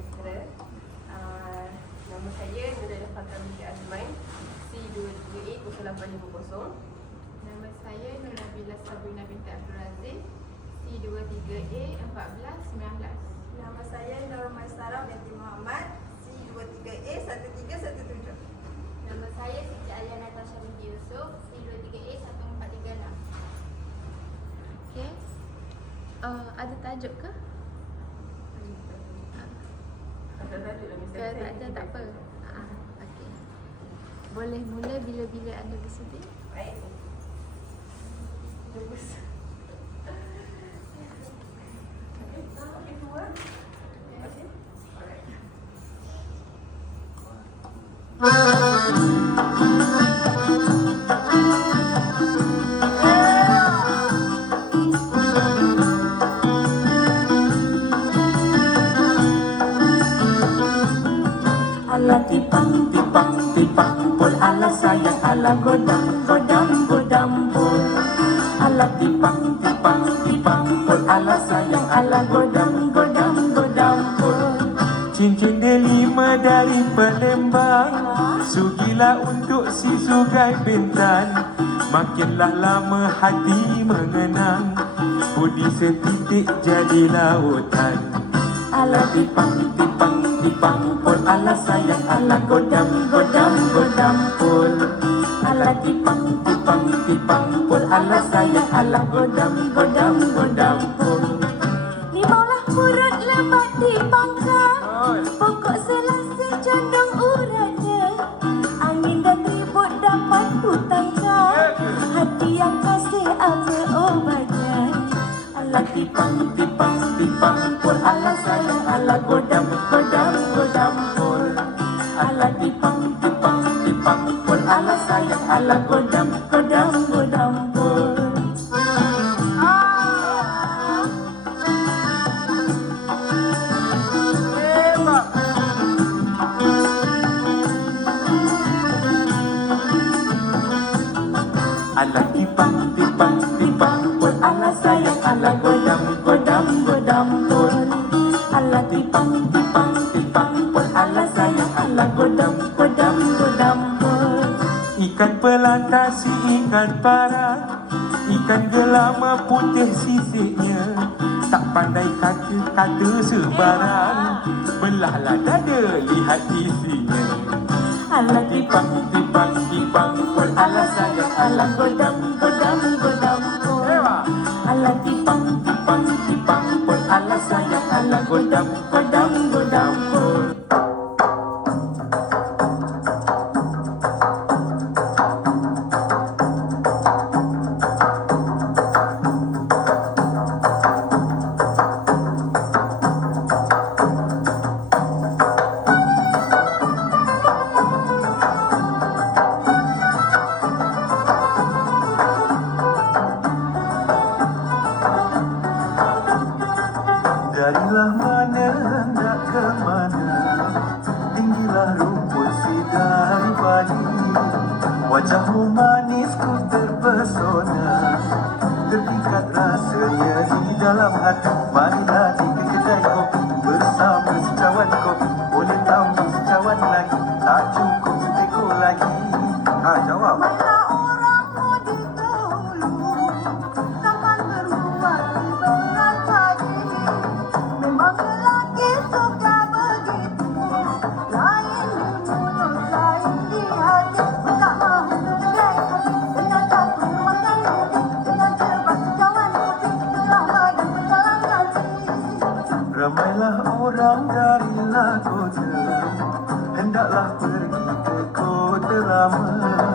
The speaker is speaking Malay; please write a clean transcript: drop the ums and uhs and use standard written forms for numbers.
semester. Nama saya Nurul Fathia binti Azman, C23A0850. Nama saya Nurabila Sabrina binti Abdul Aziz, C23A1419. Nama saya Nur Maisara binti Muhammad, C23A1317. Nama saya Siti Alia Natasha binti Yusof, C23A1436. Okey. Ada tajuk ke? Ada tajuk lah Ke tak ada, tak apa. Okey. Boleh mula bila-bila anda bersedia. Baik. Bagus. Okey, dua. Okey. Alright. Ala tipang tipang tipang pul, ala sayang ala godam godam godam pul. Ala tipang tipang tipang pul, ala sayang ala godam godam godam pul. Cincin delima dari Palembang, sugilah untuk si Sugai Bintan. Makinlah lama hati mengenang, budi setitik jadi lautan. Ala tipang tipang tipang pul, ala sayang ala godam godam godam pul. Ala tipang tipang tipang pul, ala sayang ala godam godam godam pul. Limaulah urut lebat di bangka, pokok selasa condong uratnya. Angin dan ribut dapat kutangka, hati yang kasih apa obatnya. Ala tipang tipang tipang pul, ala sayang ala godam godam godam pul. Ala tipang tipang tipang pul, ala sayang ala godam godam godam pul. Ala tipang tipang tipang pul, ala sayang ala godam godam godam pul. Ala tipang tipang tipang pul, ala sayang ala godam godam godam pul. Ikan pelantasi ikan parang, ikan gelama putih sisiknya. Tak pandai kata sebarang, belahlah dada lihat isinya. Ala tipang tipang tipang pul, ala sayang ala godam godam godam pul. Ala tipang tipang tipang pul, ala sayang ala godam godam godam pul. Darilah mana hendak ke mana, tinggilah rumput si dari Bali. Wajahmu manis ku terpesona, terpikat rasanya di dalam hati. Marilah di kedai kopi bersama secawan kopi. Boleh tambah secawan lagi, tak cukup seteko lagi. Jawab. Mana orang mudi dahulu, zaman berbuat berat pagi. Memang lelaki suka begitu, lain di mulut, lain di hati. Tak mahu kedai kopi, dengan takut makan kopi, dengan cepat secawan kopi, telah badan berjalan kaki. Ramailah orang darilah kota, hendaklah pergi ke kota lama.